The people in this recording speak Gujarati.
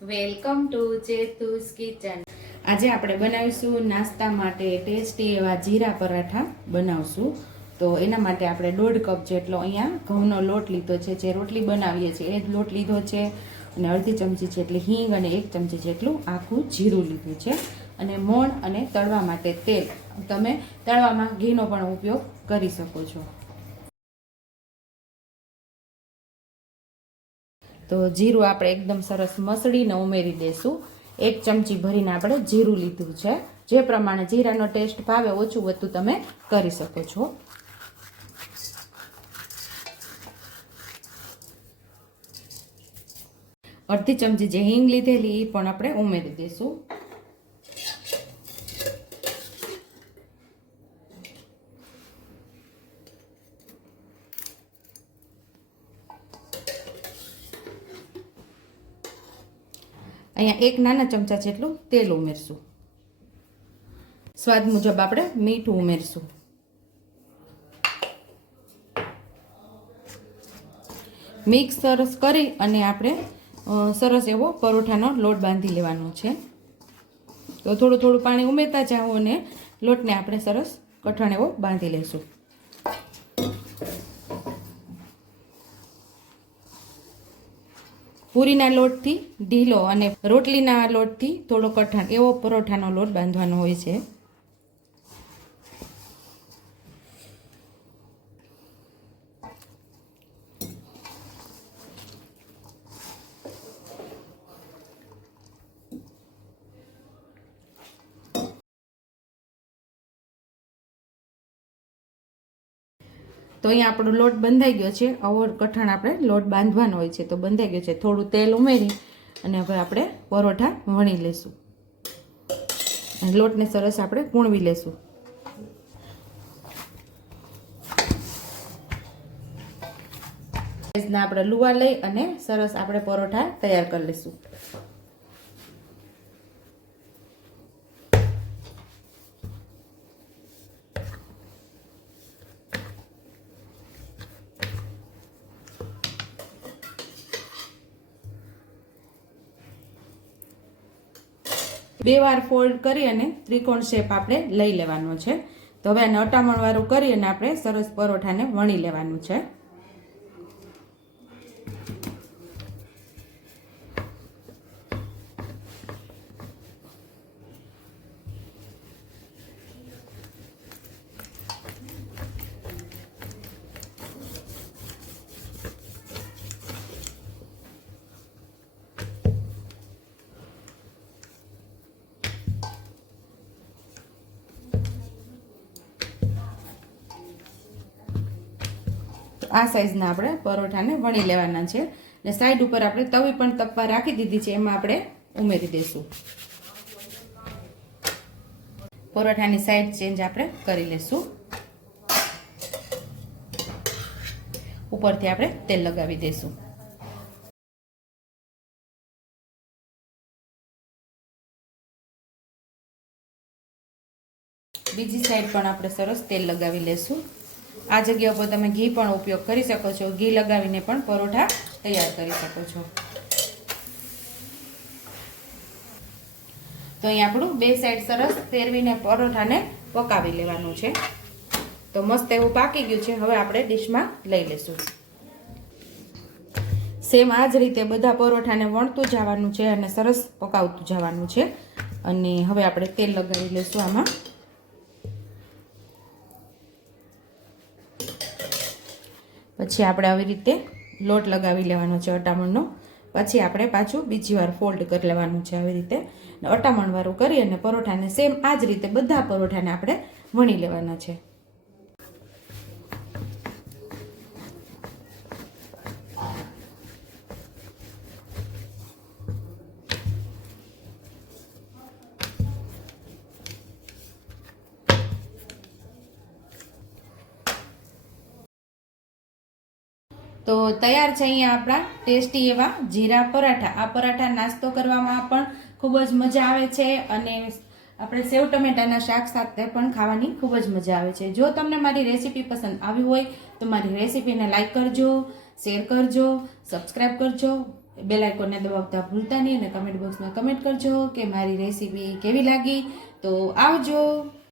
Welcome to ચેતુસ kitchen. આજે આપણે બનાવીશું નાસ્તા માટે ટેસ્ટી એવા જીરા પરાઠા બનાવશું। તો એના માટે આપણે 1.5 કપ જેટલો અહીંયા ઘઉંનો લોટ લીધો છે, જે રોટલી બનાવીએ છીએ એ જ લોટ લીધો છે, અને અડધી ચમચી જેટલી હિંગ અને 1 ચમચી જેટલું આખું જીરું લીધું છે, અને મોણ અને તળવા માટે તેલ। તમે તળવામાં ઘીનો પણ ઉપયોગ કરી શકો છો। તો જીરું આપણે એકદમ સરસ મસળીને ઉમેરી દેશું। 1 ચમચી ભરીને આપણે જીરું લીધું છે, જે પ્રમાણે જીરાનો ટેસ્ટ ભાવે ઓછું વધતું તમે કરી શકો છો। અડધી ચમચી જે હિંગ લીધેલી એ પણ આપણે ઉમેરી દેશું। અહીંયા 1 નાના ચમચા જેટલું તેલ ઉમેરશું। સ્વાદ મુજબ આપણે મીઠું ઉમેરશું। મિક્સ સરસ કરી અને આપણે સરસ એવો પરોઠાનો લોટ બાંધી લેવાનો છે। તો થોડું થોડું પાણી ઉમેરતા જાઓ અને લોટને આપણે સરસ કઠણ એવો બાંધી લઈશું। પૂરીના લોટથી ઢીલો અને રોટલીના લોટથી થોડો કઠણ એવો પરોઠાનો લોટ બાંધવાનો હોય છે। તો અહીંયા આપણો લોટ બંધાઈ ગયો છે। આવો કઠણ આપણે લોટ બાંધવાનો હોય છે, તો બંધાઈ ગયો છે। થોડું તેલ ઉમેરી અને હવે આપણે પરોઠા વણી લઈશું અને લોટને સરસ આપણે કૂણવી લઈશું। આપણે લુવા લઈ અને સરસ આપણે પરોઠા તૈયાર કરી લઈશું। બે વાર ફોલ્ડ કરી અને ત્રિકોણ શેપ આપણે લઈ લેવાનો છે। તો હવે આને અટામણ વાળું કરી અને આપણે સરસ પરોઠાને વણી લેવાનું છે। આ સાઈઝના આપણે પરોઠાને વણી લેવાના છે, ને સાઈડ ઉપર આપણે તવી પણ તપવા રાખી દીધી છે, એમાં આપણે ઉમેરી દઈશું। પરોઠાની સાઈડ ચેન્જ આપણે કરી લઈશું। ઉપરથી આપણે તેલ લગાવી દઈશું। બીજી સાઈડ પણ આપણે સરસ તેલ લગાવી લઈશું। આ જગ્યા ઉપર તમે ઘી પણ ઉપયોગ કરી શકો છો, ઘી લગાવીને પણ પરોઠા તૈયાર કરી શકો છો। તો અહીં આપણું બે સાઈડ સરસ ફેરવીને પરોઠાને પકાવી લેવાનું છે। તો મસ્ત એવું પાકી ગયું છે। હવે આપણે ડીશમાં લઈ લઈશું। સેમ આ જ રીતે બધા પરોઠાને વણતું જવાનું છે અને સરસ પકાવતું જવાનું છે। અને હવે આપણે તેલ લગાવી લઈશું આમાં। પછી આપણે આવી રીતે લોટ લગાવી લેવાનો છે અટામણનો। પછી આપણે પાછું બીજી વાર ફોલ્ડ કરી લેવાનું છે આવી રીતે અટામણ વાળું કરી અને પરોઠાને સેમ આ જ રીતે બધા પરોઠાને આપણે વણી લેવાના છે। તો તૈયાર છે અહીંયા આપણા ટેસ્ટી એવા જીરા પરાઠા। આ પરાઠા નાસ્તો કરવામાં પણ ખૂબ જ મજા આવે છે, અને આપણે સેવ ટમેટાના શાક સાથે પણ ખાવાની ખૂબ જ મજા આવે છે। જો તમને મારી રેસીપી પસંદ આવી હોય તો મારી રેસીપીને લાઈક કરજો, શેર કરજો, સબસ્ક્રાઈબ કરજો બેલ આઇકોનને દબાવતા ભૂલતા નહીં અને કમેન્ટ બોક્સમાં કમેન્ટ કરજો કે મારી રેસીપી કેવી લાગી. તો આવજો.